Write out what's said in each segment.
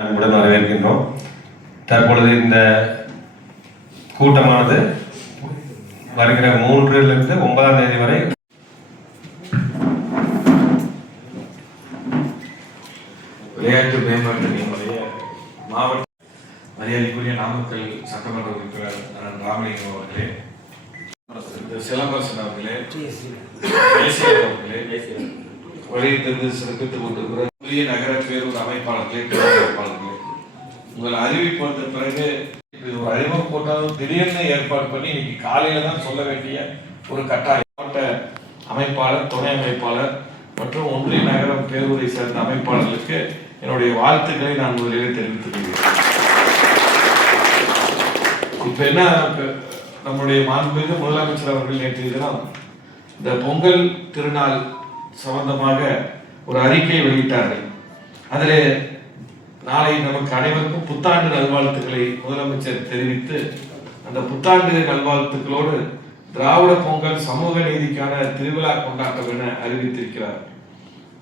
அன்புடன் வரவேற்கின்றோம். தற்பொழுது இந்த கூட்டமானது வருகிற மூன்றிலிருந்து ஒன்பதாம் தேதி வரை விளையாட்டு மேம்பாட்டுடைய மாவட்ட மரியாதைக்குரிய நாமக்கல் சட்டமன்ற உறுப்பினர் ராமலிங்கம் அவர்களே இந்த சிலம்பரசன் அவர்களே அவர்களே வழியிலிருந்து சிறப்பித்துக் கொண்டிருக்கிற புதிய நகர பேரூர் அமைப்பாளர்களே அமைப்பாளர்களே உங்கள் அறிவிப்பு வந்த பிறகு இது ஒரு அறிமுக கூட்டம் திடீர்னு ஏற்பாடு பண்ணி இன்னைக்கு காலையில தான் சொல்ல வேண்டிய ஒரு கட்டாயம். மாவட்ட அமைப்பாளர் துணை அமைப்பாளர் மற்றும் ஒன்றிய நகரம் பேரூரை சேர்ந்த அமைப்பாளர்களுக்கு என்னுடைய வாழ்த்துக்களை நான் முதலிலே தெரிவித்துக் கொள்கிறேன். இப்ப என்ன நம்முடைய மாண்புமிகு முதலமைச்சர் அவர்கள் நேற்று தினம் இந்த பொங்கல் திருநாள் சம்பந்தமாக ஒரு அறிக்கையை வெளியிட்டார்கள். அதில் நாளை நமக்கு அனைவருக்கும் புத்தாண்டு நல்வாழ்த்துக்களை முதலமைச்சர் தெரிவித்து அந்த புத்தாண்டு நல்வாழ்த்துக்களோடு திராவிட பொங்கல் சமூக நீதிக்கான திருவிழா கொண்டாட்டம் என அறிவித்திருக்கிறார்.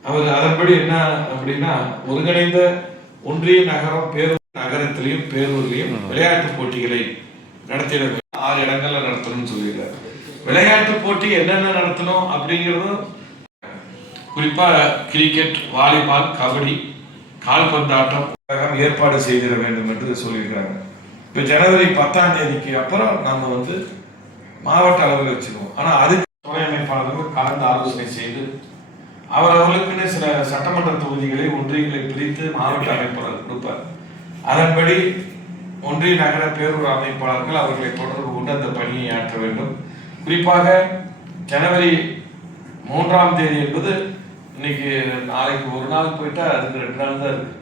அவர் அதன்படி என்ன அப்படின்னா ஒருங்கிணைந்த ஒன்றிய நகரம் பேரூர் நகரத்திலையும் பேரூர்லையும் விளையாட்டு போட்டிகளை நடத்திட ஆறு இடங்கள்ல நடத்தணும்னு சொல்லியிருக்காரு. விளையாட்டு போட்டி என்னென்ன நடத்தணும் அப்படிங்கிறதும் குறிப்பாக கிரிக்கெட் வாலிபால் கபடி கால்பந்தாட்டம் உலகம் ஏற்பாடு செய்திட வேண்டும் என்று சொல்லியிருக்காங்க இப்போ ஜனவரி பத்தாம் தேதிக்கு அப்புறம் நம்ம வந்து மாவட்ட அளவில் வச்சுக்குவோம். ஆனால் அதுக்கு துணை அமைப்பாளர்கள் கலந்து ஆலோசனை செய்து அவரவர்களுக்குன்னு சில சட்டமன்ற தொகுதிகளை ஒன்றியங்களை பிரித்து மாவட்ட அமைப்பாளர் கொடுப்பார். அதன்படி ஒன்றிய நகர பேரூர் அமைப்பாளர்கள் அவர்களை தொடர்பு கொண்டு அந்த பணியை ஆற்ற வேண்டும். குறிப்பாக ஜனவரி மூன்றாம் தேதி என்பது இன்னைக்கு நாளைக்கு ஒரு நாள் போயிட்டா அதுக்கு ரெண்டு நாள் தான் இருக்கு.